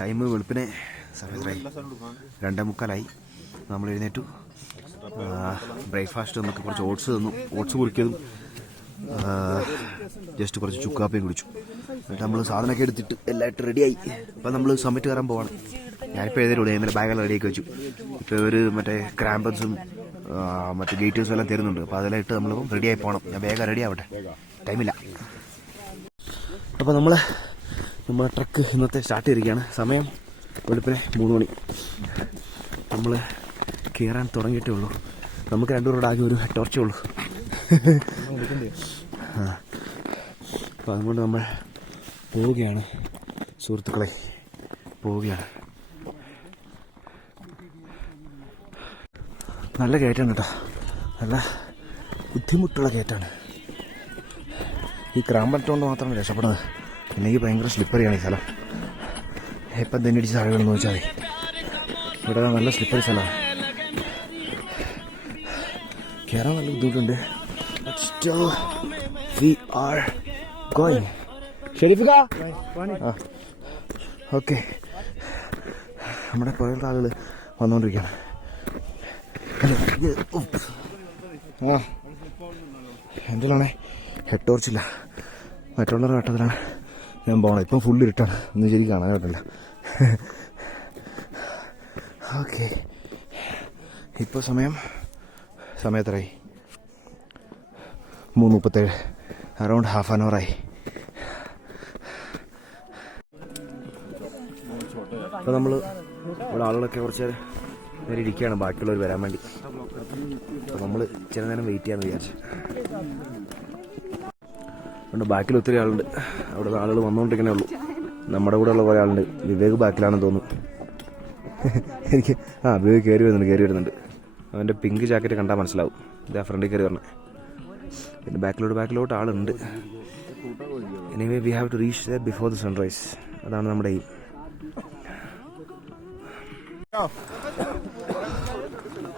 Time വെളുപ്പിനെ സമയത്തായി 2:45. നമ്മൾ എഴുന്നേറ്റു. ബ്രേക്ക്ഫാസ്റ്റ് നമുക്ക് കുറച്ച് ഓട്സ് തന്നു. ഓട്സ് കുറിക്കതും ജസ്റ്റ് കുറച്ച് ചുക്കാപ്പയും കുടിച്ചു. എന്നിട്ട് നമ്മൾ സാധനമൊക്കെ എടുത്തിട്ട് എല്ലായിട്ട് റെഡിയായി. ഇപ്പം നമ്മൾ സമ്മിറ്റ് കയറാൻ പോവാണ്. ഞാനിപ്പോൾ എഴുതരുള്ളൂ. ഇന്നലെ ബാഗെല്ലാം റെഡിയാക്കി വെച്ചു. ഇപ്പോൾ ഒരു മറ്റേ ക്രാമ്പൻസും മറ്റേ ഗേറ്റേഴ്സും എല്ലാം തരുന്നുണ്ട്. അപ്പോൾ അതെല്ലാം ഇട്ട് നമ്മളിപ്പം റെഡിയായി പോകണം. ഞാൻ വേഗം റെഡി ആവട്ടെ, ടൈമില്ല. അപ്പോൾ നമ്മളെ ട്രക്ക് ഇന്നത്തെ സ്റ്റാർട്ട് ചെയ്തിരിക്കുകയാണ്. സമയം വെളുപ്പിനെ 3 മണി. നമ്മൾ കയറാൻ തുടങ്ങിയിട്ടേ ഉള്ളൂ. നമുക്ക് 2 റോഡ് ആകെ ഒരു ടോർച്ചേ ഉള്ളൂ. അപ്പോൾ അതുകൊണ്ട് നമ്മൾ പോവുകയാണ് സുഹൃത്തുക്കളെ, പോവുകയാണ്. നല്ല കയറ്റാണ് കേട്ടോ, നല്ല ബുദ്ധിമുട്ടുള്ള കയറ്റാണ്. ഈ ക്രാമ്പറ്റുകൊണ്ട് മാത്രമാണ് രക്ഷപ്പെടുന്നത്. എനിക്ക് ഭയങ്കര സ്ലിപ്പറിയാണ് ഈ സ്ഥലം. എപ്പം തെന്നിടിച്ച് താഴെകളെന്ന് വെച്ചാൽ മതി. ഇവിടെ നല്ല സ്ലിപ്പറി സ്ഥലമാണ്. കയറാൻ നല്ല ബുദ്ധിമുട്ടുണ്ട്. ഓക്കെ, നമ്മുടെ പുറത്തെ ആളുകൾ വന്നുകൊണ്ടിരിക്കുകയാണ്. എന്തിലാണേ ഹെഡ് ടോർച്ചില്ല, മറ്റുള്ളവരുടെ ഘട്ടത്തിലാണ് ഞാൻ പോകണം. ഇപ്പം ഫുള്ള് ഇരുട്ടാണ്, ഒന്നും ശരി കാണാൻ പറ്റില്ല. ഓക്കെ, ഇപ്പോൾ സമയത്തരായി 3:37. അറൗണ്ട് ഹാഫ് ആൻ അവറായി. അപ്പോൾ നമ്മൾ ഇവിടെ ആളുകളൊക്കെ കുറച്ച് നേരം ഇരിക്കുകയാണ്, ബാക്കിയുള്ളവർ വരാൻ വേണ്ടി. അപ്പോൾ നമ്മൾ ചില നേരം വെയിറ്റ് ചെയ്യാമെന്ന് വിചാരിച്ചു. അതുകൊണ്ട് ബാക്കിൽ ഒത്തിരി ആളുണ്ട്. അവിടെ ആളുകൾ വന്നുകൊണ്ടിരിക്കണേ ഉള്ളൂ. നമ്മുടെ കൂടെ ഉള്ള കുറേ ആളുണ്ട്. വിവേക് ബാക്കിലാണെന്ന് തോന്നുന്നു. എനിക്ക് വിവേക് കയറി വരുന്നുണ്ട്. അവൻ്റെ പിങ്ക് ജാക്കറ്റ് കണ്ടാൽ മനസ്സിലാവും. ഇതാ ഫ്രണ്ടിൽ കയറി വരണേ. പിന്നെ ബാക്കിലോട്ട് ആളുണ്ട്. Anyway we have to reach there before the sunrise. അതാണ് നമ്മുടെ എയിം.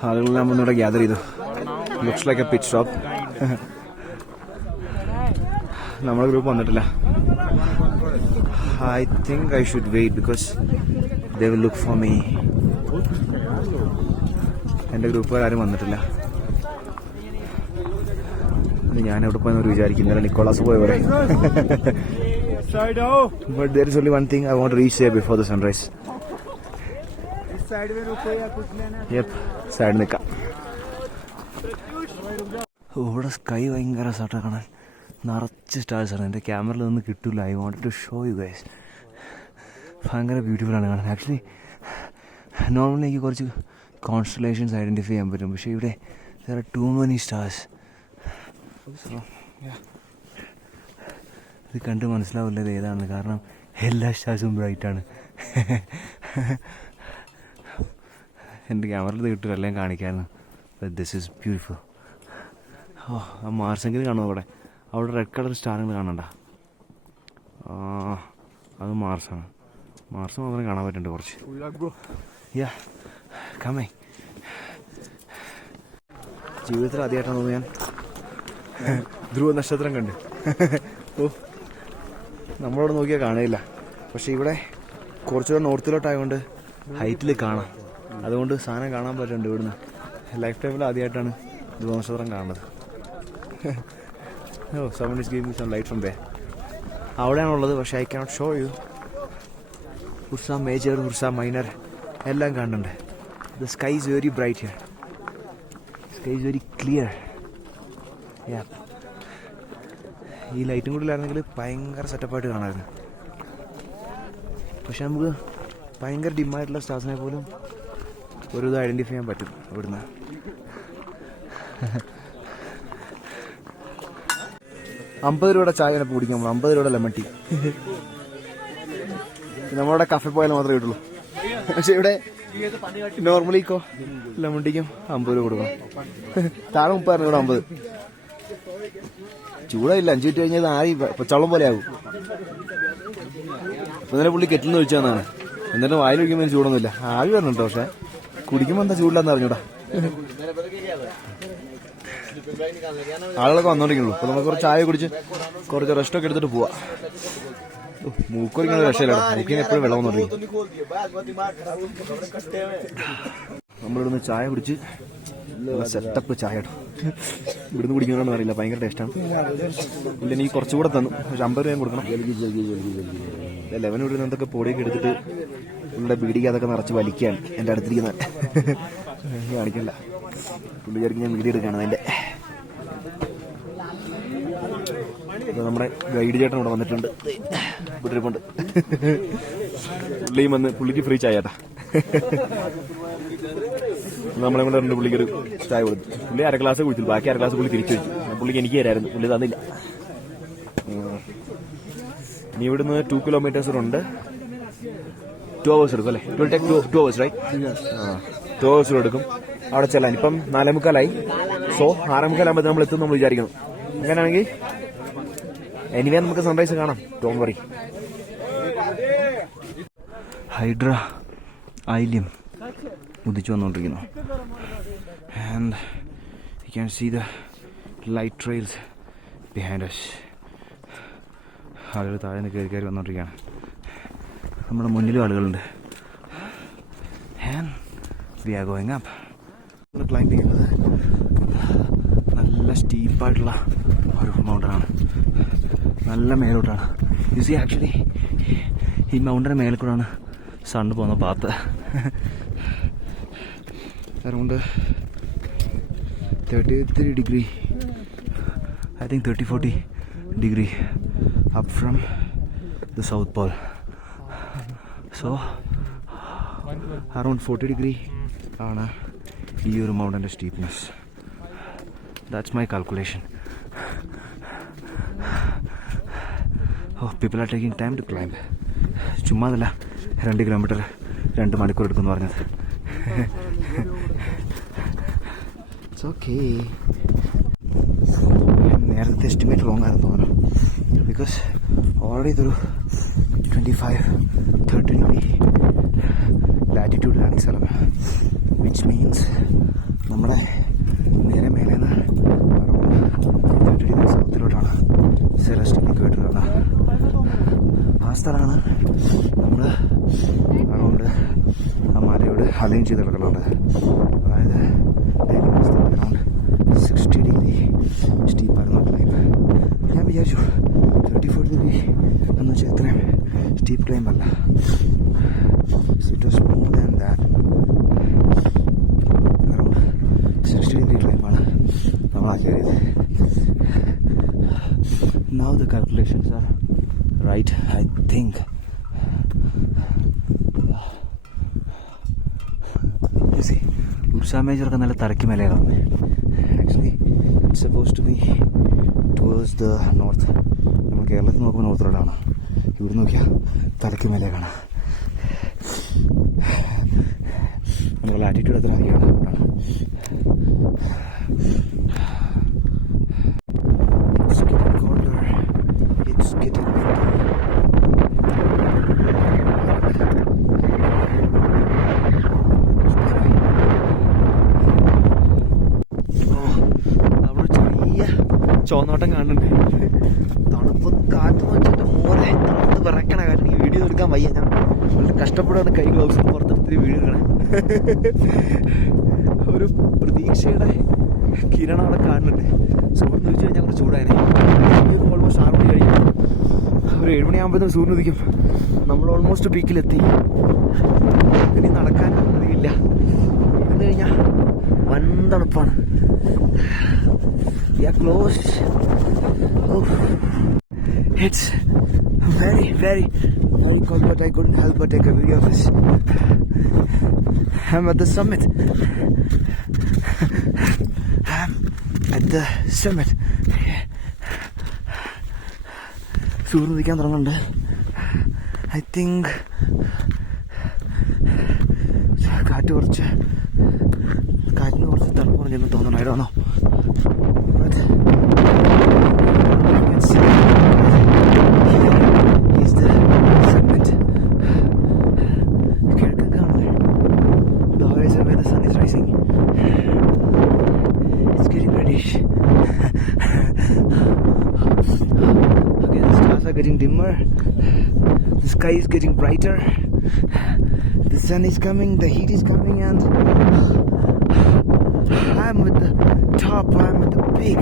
ആളുകളെല്ലാം ഒന്നുകൂടെ ഗ്യാദർ ചെയ്തു. Looks like a pit stop. നമ്മുടെ ഗ്രൂപ്പ് വന്നിട്ടില്ല. I think I should wait because they will look for me. എൻ്റെ ഗ്രൂപ്പുകാർ ആരും വന്നിട്ടില്ല. ഞാൻ എവിടെ പോയെന്ന് വിചാരിക്കുന്നില്ല. നിക്കോളാസ് പോയ പോലെ. But there is only one thing, I want to reach there before the sunrise. Yep, side നിൽക്കാം. ഇവിടെ സ്കൈ ഭയങ്കര രസമായിട്ടാണ് കാണാൻ. നിറച്ച് സ്റ്റാർസാണ്. എൻ്റെ ക്യാമറയിൽ നിന്ന് കിട്ടില്ല. I want to show you guys. ഭയങ്കര ബ്യൂട്ടിഫുള്ളാണ് കാണാൻ. ആക്ച്വലി നോർമലി എനിക്ക് കുറച്ച് കോൺസ്റ്റലേഷൻസ് ഐഡൻറ്റിഫൈ ചെയ്യാൻ പറ്റും. പക്ഷേ ഇവിടെ there are too many stars. So ഇത് കണ്ട് മനസ്സിലാവില്ല ഇത് ഏതാണെന്ന്. കാരണം എല്ലാ സ്റ്റാർസും ബ്രൈറ്റാണ്. എൻ്റെ ക്യാമറയിൽ ഇത് കിട്ടും, എല്ലാം കാണിക്കാമായിരുന്നു. But this is beautiful. ആ മാർസെങ്കിലും കാണുമോ അവിടെ റെഡ് കളർ സ്റ്റാറുകൾ കാണണ്ട. അത് മാർസാണ്. മാർസ് മാത്രം കാണാൻ പറ്റുന്നുണ്ട് കുറച്ച്. യാ കമേ. ജീവിതത്തിൽ ആദ്യമായിട്ടാണ് തോന്നുന്നു ഞാൻ ധ്രുവ നക്ഷത്രം കണ്ട്. നമ്മളവിടെ നോക്കിയാൽ കാണുകയില്ല. പക്ഷെ ഇവിടെ കുറച്ചുകൂടെ നോർത്തിലോട്ടായതുകൊണ്ട് ഹൈറ്റിൽ കാണാം. അതുകൊണ്ട് സാധനം കാണാൻ പറ്റുന്നുണ്ട് ഇവിടുന്ന്. ലൈഫ് ടൈമിൽ ആദ്യമായിട്ടാണ് ധ്രുവ നക്ഷത്രം കാണുന്നത്. someone is giving me some light from there. അവിടെയാണുള്ളത്. പക്ഷെ I cannot show you. Ursa Major, Ursa Minor എല്ലാം കാണുന്നുണ്ട്. The sky is very bright here. Sky is very clear. Yeah. ഈ ലൈറ്റും കൂടി ഇല്ലായിരുന്നെങ്കിൽ ഭയങ്കര സെറ്റപ്പായിട്ട് കാണാമായിരുന്നു. പക്ഷെ നമുക്ക് ഭയങ്കര ഡിമ്മായിട്ടുള്ള സ്റ്റാർസിനെ പോലും ഒരു ഇത് ഐഡൻറ്റിഫൈ ചെയ്യാൻ പറ്റും ഇവിടുന്ന്. $50 ചായ തന്നെ കുടിക്കാം നമ്മൾ. $50 ലെമൺ ടീ. നമ്മളുടെ കഫേ പോയാൽ മാത്രമേ കിട്ടുള്ളൂ. പക്ഷെ ഇവിടെ നോർമലിക്കോ ലെമൺ ടീക്കും $50 കൊടുക്കണം. താഴെ 30 ഇവിടെ 50. ചൂടായില്ല. 5 മിനിറ്റ് കഴിഞ്ഞാൽ ആയി പച്ചവെള്ളം പോലെ ആകും. അപ്പൊ തന്നെ പുള്ളി കെറ്റിൽ നിന്ന് ഒഴിച്ചതാണ്. എന്നിട്ട് വായിൽ ഒഴിക്കുമ്പോൾ ചൂടൊന്നുമില്ല. ആവി വരുന്നുണ്ടോ, പക്ഷെ കുടിക്കുമ്പോൾ എന്താ ചൂടില്ലാന്ന് അറിഞ്ഞൂടാ. ആളുകളൊക്കെ വന്നോണ്ടിരിക്കുള്ളൂ. അപ്പൊ നമുക്ക് കുറച്ച് ചായ കുടിച്ച് കുറച്ച് റെസ്റ്റൊക്കെ എടുത്തിട്ട് പോവാം. മൂക്കൊരിക്കുന്ന രക്ഷയില്ല, മൂക്കിന് എപ്പോഴും വെള്ളം വന്നോണ്ടിരിക്കും. നമ്മളിവിടുന്ന് ചായ കുടിച്ച് സെറ്റപ്പ് ചായ കേട്ടോ. ഇവിടുന്ന് കുടിക്കുന്നതാണെന്ന് അറിയില്ല, ഭയങ്കര ടേസ്റ്റാണ്. ഇല്ല, നീ കുറച്ചുകൂടെ തന്നു, പക്ഷെ 50 രൂപ കൊടുക്കണം. 11 ഇവിടെ എന്തൊക്കെ പൊടിയൊക്കെ എടുത്തിട്ട് പുള്ളിയുടെ ബീഡിക്ക് അതൊക്കെ നിറച്ച് വലിക്കുകയാണ് എൻ്റെ അടുത്തിരിക്കുന്നത്. കാണിക്കണ്ട, പുള്ളിക്കാർക്ക് ഞാൻ വീഡിയോ എടുക്കുകയാണ് അതിൻ്റെ. നമ്മുടെ ഗൈഡ് ചേട്ടൻ ഇവിടെ വന്നിട്ടുണ്ട്, ഇവിടെ ഇരിപ്പുണ്ട്. പുള്ളിയും വന്ന് പുള്ളിക്ക് ഫ്രീ ചായ ചേട്ടാ. നമ്മളെ കൊണ്ട് രണ്ട് പുള്ളിക്കൊരു ചായ കൊടുത്തു. പുള്ളി 1/2 ഗ്ലാസ് കുടിച്ചില്ല, ബാക്കി 1/2 ഗ്ലാസ് പുള്ളി തിരിച്ചു വെച്ചു. പുള്ളിക്ക് എനിക്ക് തരായിരുന്നു, പുള്ളി തന്നില്ല. ഇനി ഇവിടുന്ന് 2 കിലോമീറ്റേഴ്സ് ഉണ്ട്. 2 hours എടുക്കും അല്ലേ? 2 hours റൈറ്റ്? 2 hours എടുക്കും അവിടെ ചെല്ലാൻ. ഇപ്പം 4:45 സോ 6:45 നമ്മൾ എത്തും നമ്മൾ വിചാരിക്കുന്നു. അങ്ങനെയാണെങ്കിൽ എനിവേ നമുക്ക് സൺറൈസ് കാണാം, ഡോണ്ട് വറി. ഹൈഡ്ര ഐലിയം ഉദിച്ചു വന്നുകൊണ്ടിരിക്കുന്നു. And you can see the light trails behind us. ആളുകൾ താഴെ നിന്ന് കയറി വന്നുകൊണ്ടിരിക്കുകയാണ്. നമ്മുടെ മുന്നിലും ആളുകളുണ്ട്. And we are going up. Climbing ഉള്ളത് നല്ല സ്റ്റീപ്പായിട്ടുള്ള ഒരു മൗണ്ടനാണ്, നല്ല മേലോട്ടാണ്. യു സി ആക്ച്വലി ഈ മൗണ്ടന് മേലെ കൂടാണ് സണ്ണ് പോകുന്ന path. Around 33 degree, I think 30-40 degree up from the South Pole. So around 40 degree ആണ് ഈ ഒരു മൗണ്ടൻ്റെ steepness. That's my calculation. Oh, people are taking time to climb. ചുമ്മാതല്ല 2 കിലോമീറ്റർ 2 മണിക്കൂർ എടുക്കുമെന്ന് പറഞ്ഞത്. It's okay. നേരത്തെ എസ്റ്റിമേറ്റ് റോങ് ആണെന്ന് തോന്നുന്നു. ബിക്കോസ് ഓൾറെഡി ഇതൊരു 25-30 ഡിഗ്രി ലാറ്റിറ്റ്യൂഡിലാണ് ഈ സ്ഥലം. വിച്ച് മീൻസ് നമ്മുടെ നേരെ മേലെ നിന്ന് അറൗണ്ട് 30 ഡിഗ്രി സൗത്തിലോട്ടാണ് സെലസ്റ്റിക് ഇക്വേറ്ററാണ്. ആ സ്ഥലമാണ് നമ്മൾ അറൗണ്ട് ആ മലയോട് അലൈൻ ചെയ്ത് കിടക്കുന്നുണ്ട്. അതായത് അറൗണ്ട് 60 ഡിഗ്രി സ്റ്റീപ്പായിരുന്നു ക്ലൈംബ്. ഞാൻ വിചാരിച്ചു 34 ഡിഗ്രി എന്ന് വെച്ചാൽ എത്രയും സ്റ്റീപ്പ് ക്ലൈംബ് അല്ല. It was more than that. Around 60 degree ക്ലൈംബാണ് നമ്മൾ കയറിയത്. Now the calculations are right, I think. You see, Ursa Major ഒക്കെ നല്ല തലയ്ക്ക് മേലെയാണ്. Actually, it's supposed to be towards the north. നമ്മൾ കേരളത്തിൽ നോക്കുമ്പോൾ നോർത്ത് റോഡാണ്. ഇവിടെ നോക്കിയാൽ തലയ്ക്ക് മേലെ കാണാം. നമുക്ക് ലാറ്റിറ്റ്യൂഡ് അത്ര അറിയാണ്. ചോന്നോട്ടം കാണുന്നുണ്ട്. തണുപ്പ് കാറ്റ് വെച്ചിട്ട് മോനെ തണുത്ത് വിറയ്ക്കണ. കാരണം ഈ വീഡിയോ എടുക്കാൻ വയ്യ, ഞാൻ വളരെ കഷ്ടപ്പെടാണ് കൈ ഗ്ലൗസ് പുറത്തെടുത്തിട്ട് വീഡിയോ എടുക്കണേ. ഒരു പ്രതീക്ഷയുടെ കിരണം അവിടെ കാണുന്നുണ്ട്. സൂര്യൻ ഉദിച്ചു കഴിഞ്ഞാൽ കുറച്ച് ചൂടായനെ. ഓൾമോസ്റ്റ് 6 മണി കഴിയും. ഒരു 7 മണിയാകുമ്പോഴത്തേക്കും സൂര്യൻ ഉദിക്കും. നമ്മൾ ഓൾമോസ്റ്റ് പീക്കിലെത്തി. ഇനി നടക്കാൻ അധികമില്ല. ഇരുന്ന് കഴിഞ്ഞാൽ വൻ തണുപ്പാണ്. We are close. Oh, it's very cold, but I couldn't help but take a video of this. I'm at the summit. I'm at the summit. സൂര്യൻ ഉദിക്കാൻ തുടങ്ങുന്നുണ്ട്. I think കാറ്റിന് കുറച്ച് തണുപ്പ് കുറഞ്ഞെന്ന് തോന്നുന്നു. I don't know. But you can see here is the summit. കിഴക്കൻ കാണുന്നത്. The horizon where the sun is rising. It's getting reddish. Okay, the stars are getting dimmer. sky is getting brighter. The sun is coming, the heat is coming, and I'm at the top, I'm at the peak.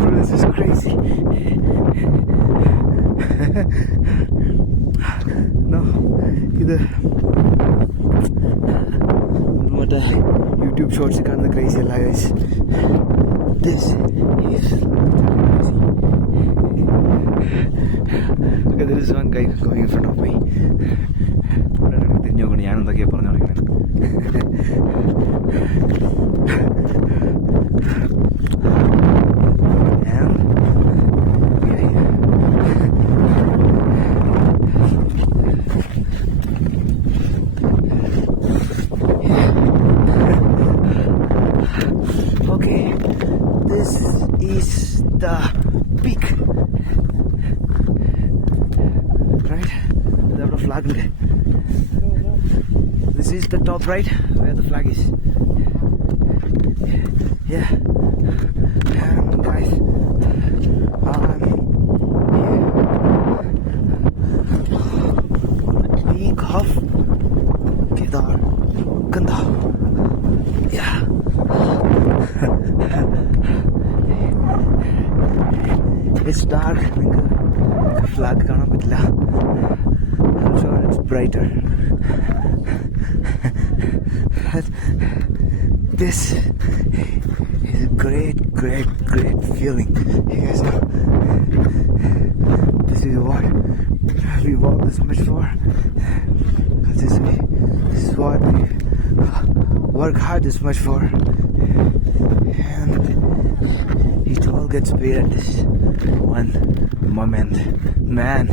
Bro, this is crazy. No, ഇത് മറ്റേ YouTube ഷോർട്സിൽ കാണുന്ന crazy അല്ല guys. This is crazy. Okay, there is one guy going in front of me. തിരിഞ്ഞു നോക്കണം ഞാൻ എന്തൊക്കെയാ പറഞ്ഞു തുടങ്ങി. Okay, this is the peak. Right? There's a flag there. This is the top, right? Where the flag is. Yeah. And guys, I'm here. Peak of Kedarkanda. Yeah. It's dark. The flag കാണാൻ പറ്റില്ല. I'm sure it's brighter. This is a great feeling. You guys know, this is what we walked this much for. This is what we work hard this much for, and it all gets paid at this one moment. Man,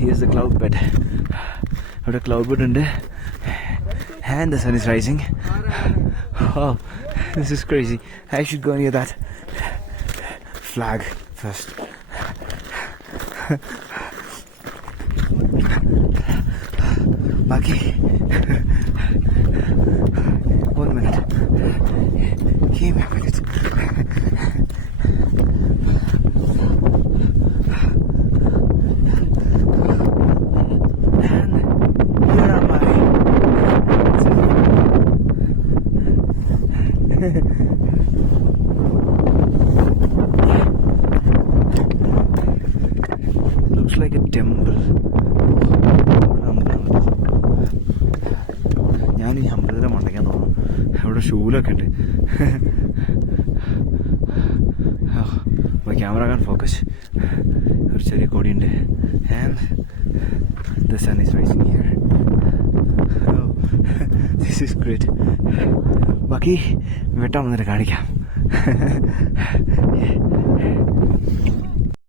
here's the cloud bed. What a cloud bed under, and the sun is rising. Oh, this is crazy. I should go near that flag first. Baki, 1 minute. Give me a minute. And here am I. Looks like a temple. ഞാൻ ഈ അമ്പലത്തിലെ മണ്ടയ്ക്കാൻ തോന്നുന്നു. ഇവിടെ ഷൂലൊക്കെ ഉണ്ട്. My camera can't focus. ഒരു ചെറിയ കൊടിയുണ്ട്. And the sun is rising here. Oh, this is great. ബാക്കി വെട്ടം വന്നിട്ട് കാണിക്കാം.